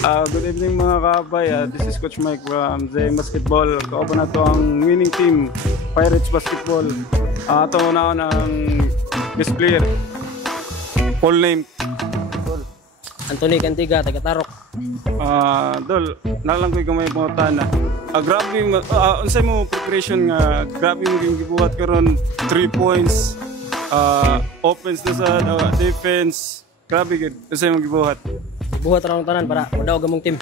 Good evening mga kabay. This is Coach Mike from Zay Basketball. Kaupo na to ang winning team, Pirates Basketball. Ito na ako ng best player. Full name. Anthony Cantiga, taga-Tarok. Dol, nalang ko'y kamay pangutan na. Grabe, unsay mo preparation nga, grabe mo yung gibuhat karon 3 points, offense na sa defense. Grabe gid, unsay mo gibuhat? Buhat ra ng tanan para madaog among team.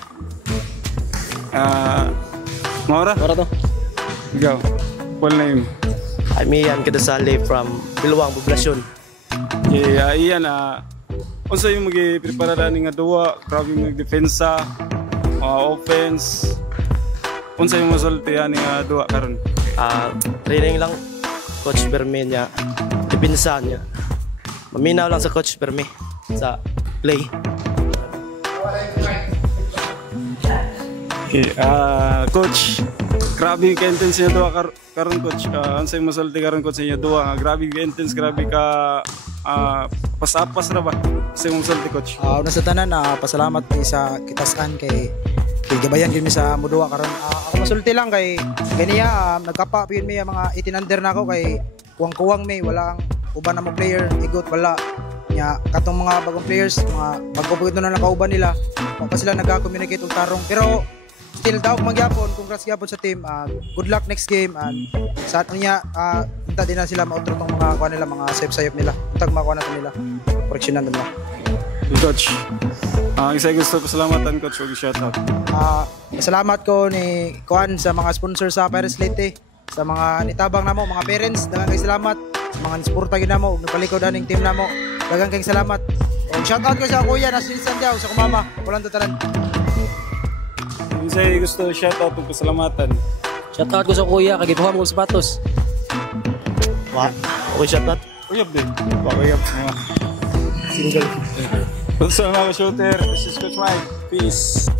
Maura? Ora to. Ikaw, full name. I'm Ian Kadasali from Bilwang Poblasyon. Yeah, Ian, unsa yung mag-prepare ni nga duwa, grabe mo depensa, offense. Unsa yung masulti ni nga duwa karon? Training lang Coach Berme niya. Dipinsa niya. Maminaw lang sa Coach Berme sa play. Okay, Coach, grabe ka intense niya duwa karon Coach. Unsa yung masulti karon Coach niya duwa? Grabe ka intense, grabe ka pas-apas ra ba? Unsa yung masulti Coach? Una sa tanan, pasalamat sa kitasan kay gabayan gyud mi sa muduwa karon. Ako masulti lang kay ganiya nagkapa gyud mi mga 18 under na ako kay kuwang-kuwang mi wala ang uban na mo player igot wala nya katong mga bagong players mga bago pud na nakauban nila pa sila nagka-communicate og tarong pero still daw magyapon congrats gyapon sa team. Good luck next game and sa ato niya unta din na sila mautro tong mga kuan nila mga save sayop nila untag makuha na nila correctionan nila. Coach, isa gusto pasalamatan Coach og shout out. Salamat ko ni kuan sa mga sponsor sa Pirates Leyte, sa mga nitabang namo, mga parents, daghang kay salamat. Sa mga suporta gyud namo ug napalikod aning team namo. Daghang kay salamat. Og shout out ko sa kuya na si Santiago sa kumama. Walang tatanan. Isa gusto shout out ug pasalamatan. Shout out ko sa kuya kay gibuha mo og sapatos. Okay, shout out. Uyab din. Uyab. Single. Sa mga shooter, this is Coach Mike. Peace.